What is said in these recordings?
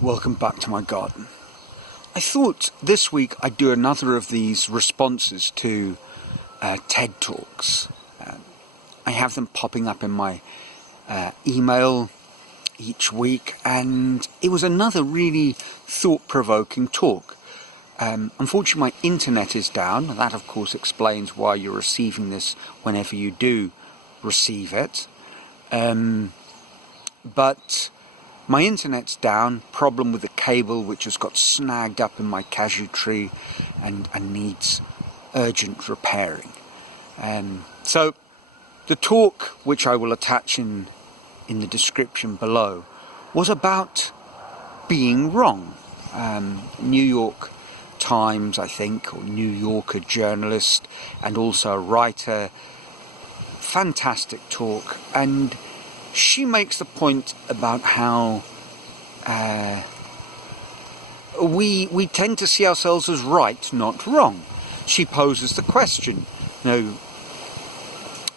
Welcome back to my garden. I thought this week I'd do another of these responses to TED Talks. I have them popping up in my email each week, and it was another really thought-provoking talk. Unfortunately, my internet is down, and that of course explains why you're receiving this whenever you do receive it. But my internet's down, problem with the cable which has got snagged up in my cashew tree and needs urgent repairing. So the talk, which I will attach in the description below, was about being wrong. New York Times, I think, or New Yorker journalist and also a writer, fantastic talk, and she makes the point about how we tend to see ourselves as right, not wrong. She poses the question,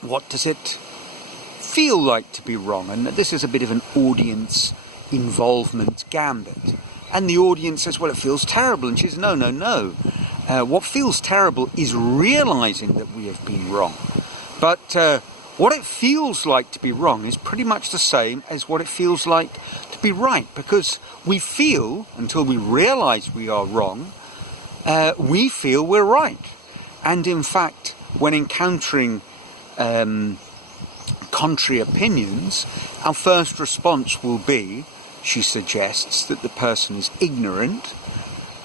what does it feel like to be wrong? And this is a bit of an audience involvement gambit. And the audience says, well, it feels terrible. And she says, no. What feels terrible is realizing that we have been wrong. But what it feels like to be wrong is pretty much the same as what it feels like to be right, because we feel, until we realize we are wrong, we feel we're right. And in fact, when encountering contrary opinions, our first response will be, she suggests, that the person is ignorant,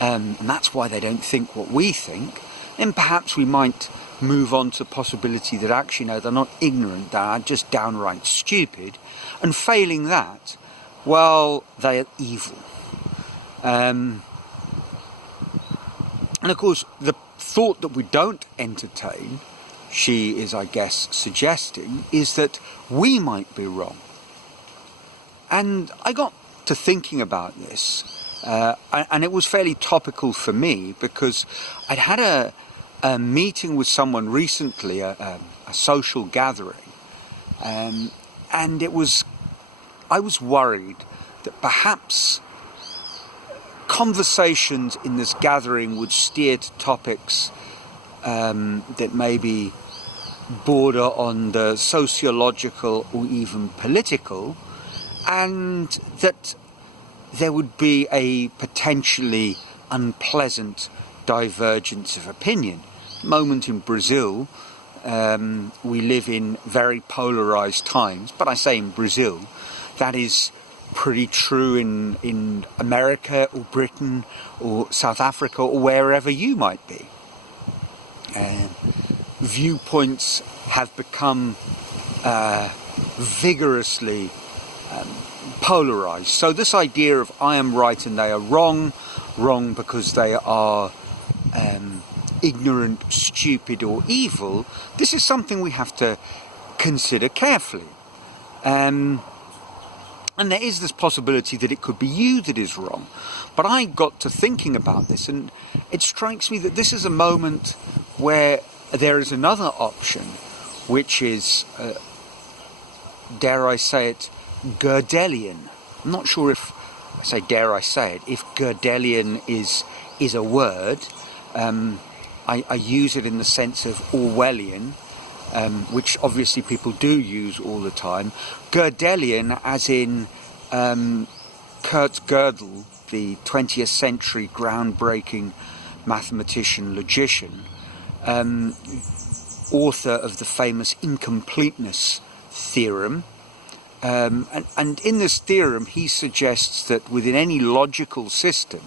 and that's why they don't think what we think. Then perhaps we might move on to the possibility that actually, no, they're not ignorant, they're just downright stupid. And failing that, well, they are evil. And of course, the thought that we don't entertain, she is, I guess, suggesting, is that we might be wrong. And I got to thinking about this, and it was fairly topical for me, because I'd had a meeting with someone recently, a social gathering, and I was worried that perhaps conversations in this gathering would steer to topics that maybe border on the sociological or even political, and that there would be a potentially unpleasant divergence of opinion. Moment in Brazil, we live in very polarized times, but I say in Brazil, that is pretty true in America or Britain or South Africa or wherever you might be. Viewpoints have become vigorously polarized. So this idea of I am right and they are wrong because they are ignorant, stupid or evil, this is something we have to consider carefully. And there is this possibility that it could be you that is wrong. But I got to thinking about this, and it strikes me that this is a moment where there is another option, which is, dare I say it, Gödelian. I'm not sure if I say dare I say it, if Gödelian is a word. I use it in the sense of Orwellian, which obviously people do use all the time. Gödelian as in Kurt Gödel, the 20th century groundbreaking mathematician, logician, author of the famous incompleteness theorem. And in this theorem, he suggests that within any logical system,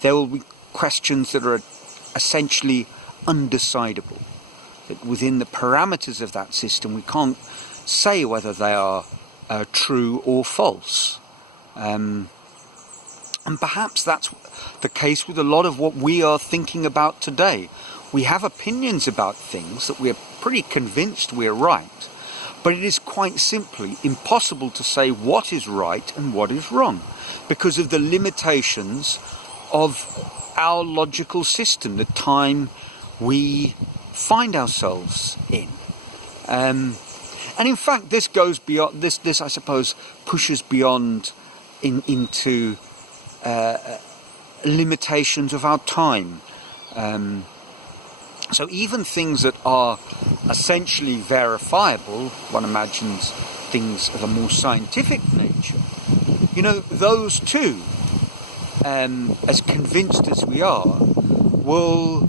there will be questions that are essentially undecidable. That within the parameters of that system, we can't say whether they are true or false. And perhaps that's the case with a lot of what we are thinking about today. We have opinions about things that we're pretty convinced we're right, but it is quite simply impossible to say what is right and what is wrong because of the limitations of our logical system, the time we find ourselves in. And in fact, this goes beyond, this I suppose pushes beyond into limitations of our time. So even things that are essentially verifiable, one imagines things of a more scientific nature, those too, as convinced as we are, will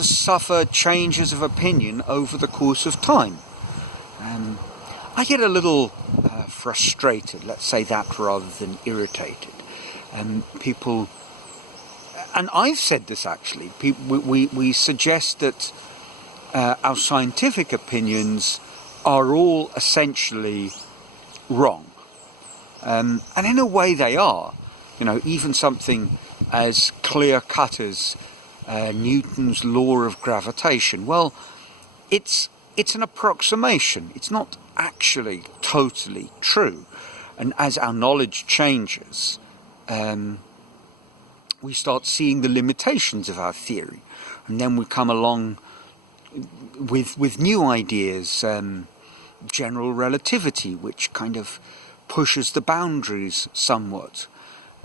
suffer changes of opinion over the course of time. I get a little frustrated, let's say that rather than irritated. People, and I've said this actually, we suggest that our scientific opinions are all essentially wrong. And in a way they are. Even something as clear-cut as Newton's law of gravitation. Well, it's an approximation. It's not actually totally true. And as our knowledge changes, we start seeing the limitations of our theory. And then we come along with new ideas, general relativity, which kind of pushes the boundaries somewhat.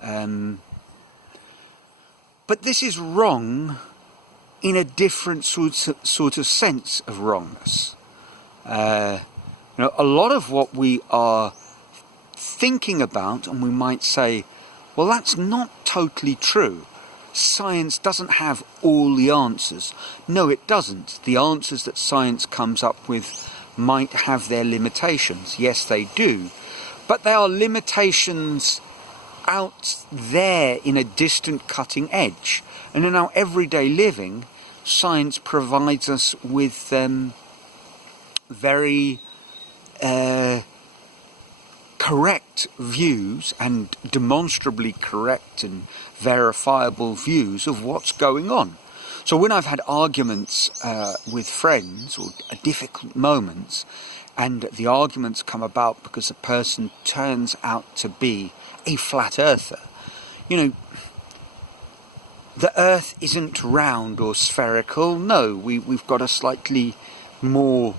But this is wrong in a different sort of sense of wrongness. A lot of what we are thinking about, and we might say, well, that's not totally true. Science doesn't have all the answers. No, it doesn't. The answers that science comes up with might have their limitations. Yes, they do. But they are limitations out there in a distant cutting edge. And in our everyday living, science provides us with very correct views, and demonstrably correct and verifiable views of what's going on. So when I've had arguments with friends, or difficult moments, and the arguments come about because the person turns out to be a flat earther, the earth isn't round or spherical. No, we've got a slightly more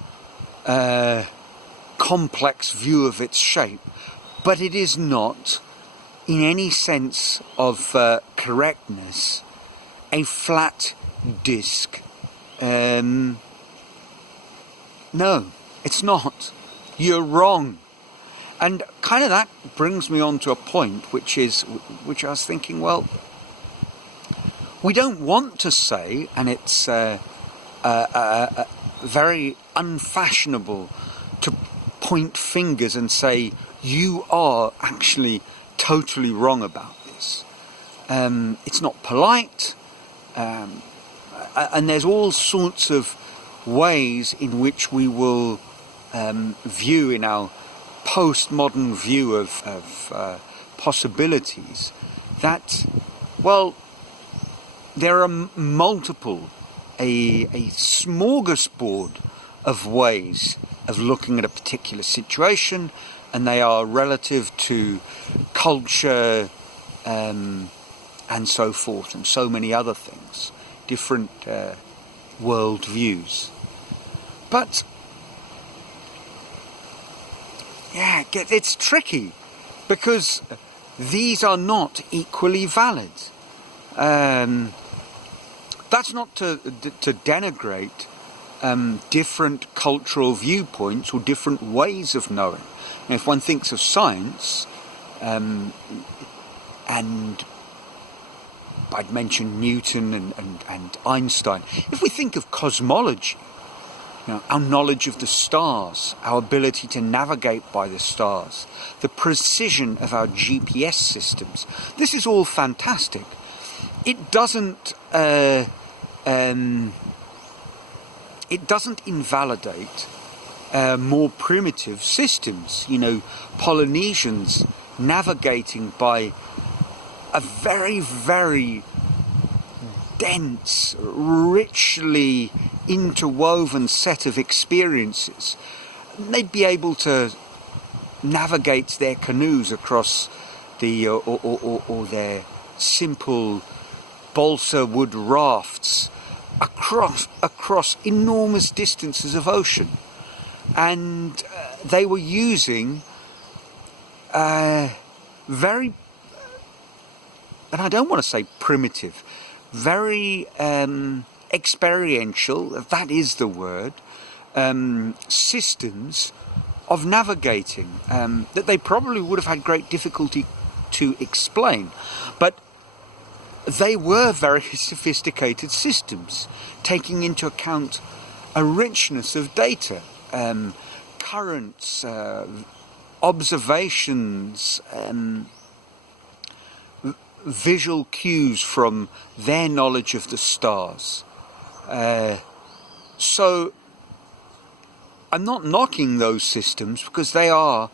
complex view of its shape, but it is not, in any sense of correctness, a flat disc. No, it's not. You're wrong. And kind of that brings me on to a point which I was thinking, well, we don't want to say, and it's very unfashionable to point fingers and say, you are actually totally wrong about this. It's not polite, and there's all sorts of ways in which we will view, in our postmodern view of possibilities, that, well, there are multiple, a smorgasbord of ways of looking at a particular situation, and they are relative to culture and so forth, and so many other things, different world views. But yeah, it's tricky, because these are not equally valid. That's not to denigrate different cultural viewpoints or different ways of knowing. And if one thinks of science, and I'd mentioned Newton and Einstein, if we think of cosmology, our knowledge of the stars, our ability to navigate by the stars, the precision of our GPS systems, this is all fantastic. It doesn't invalidate more primitive systems. Polynesians navigating by a very, very dense, richly interwoven set of experiences. They'd be able to navigate their canoes across the or their simple balsa wood rafts across enormous distances of ocean, and they were using very and I don't want to say primitive, very experiential, that is the word, systems of navigating that they probably would have had great difficulty to explain. But they were very sophisticated systems, taking into account a richness of data, currents, observations, visual cues from their knowledge of the stars. So I'm not knocking those systems, because they are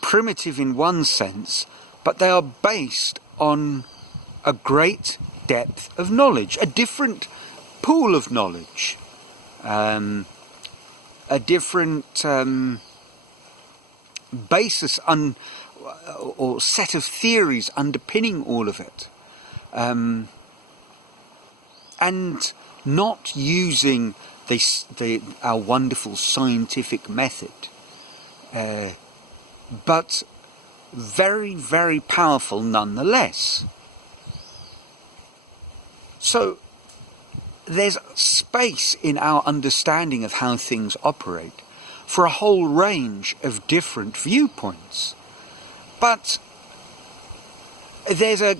primitive in one sense, but they are based on a great depth of knowledge, a different pool of knowledge, a different basis or set of theories underpinning all of it, and not using our wonderful scientific method, but very, very powerful nonetheless. So there's space in our understanding of how things operate for a whole range of different viewpoints. But there's a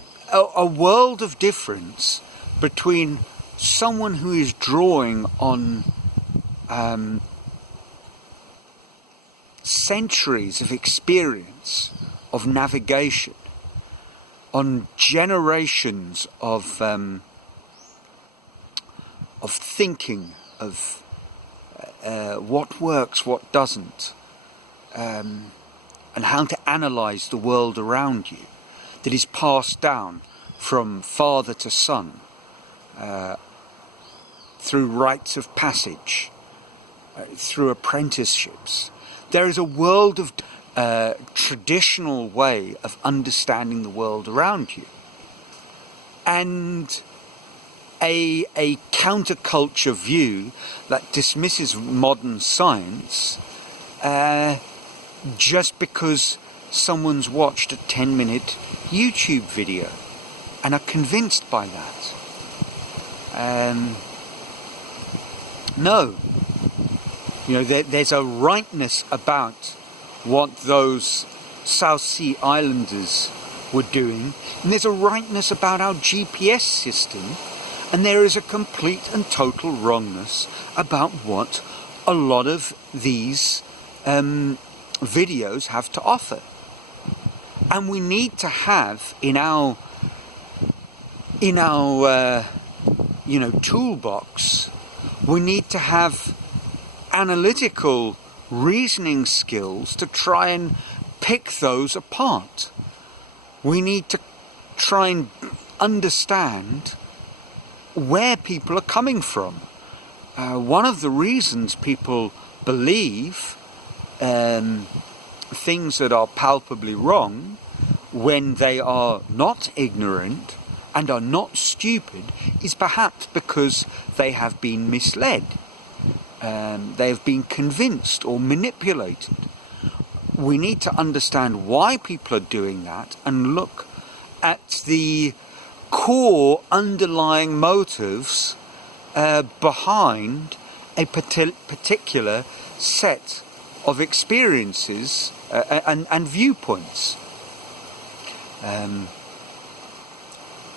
world of difference between someone who is drawing on centuries of experience of navigation, on generations of thinking, of what works, what doesn't, and how to analyse the world around you, that is passed down from father to son, through rites of passage, through apprenticeships. There is a world of traditional way of understanding the world around you, and a counterculture view that dismisses modern science just because someone's watched a 10-minute YouTube video and are convinced by that. No. You know, there's a rightness about what those South Sea Islanders were doing, and there's a rightness about our GPS system, and there is a complete and total wrongness about what a lot of these videos have to offer. And we need to have in our toolbox, we need to have analytical reasoning skills to try and pick those apart. We need to try and understand where people are coming from. One of the reasons people believe things that are palpably wrong when they are not ignorant and are not stupid is perhaps because they have been misled. They have been convinced or manipulated. We need to understand why people are doing that and look at the core underlying motives behind a particular set of experiences and viewpoints. And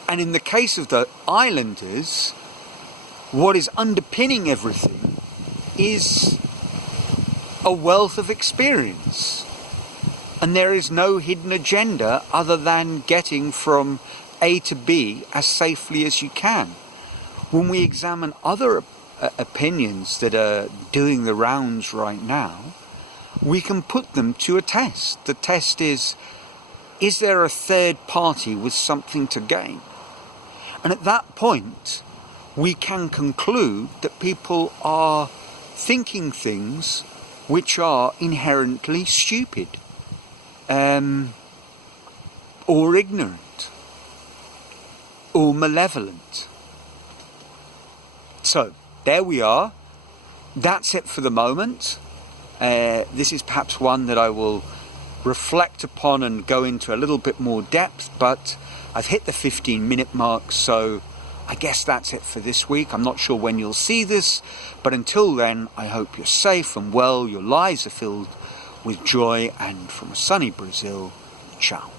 in the case of the islanders, what is underpinning everything is a wealth of experience. And there is no hidden agenda other than getting from A to B as safely as you can. When we examine other opinions that are doing the rounds right now, we can put them to a test. The test is there a third party with something to gain? And at that point, we can conclude that people are thinking things which are inherently stupid, or ignorant, or malevolent. So, there we are. That's it for the moment. This is perhaps one that I will reflect upon and go into a little bit more depth, but I've hit the 15-minute mark, so I guess that's it for this week. I'm not sure when you'll see this, but until then, I hope you're safe and well, your lives are filled with joy, and from a sunny Brazil, ciao.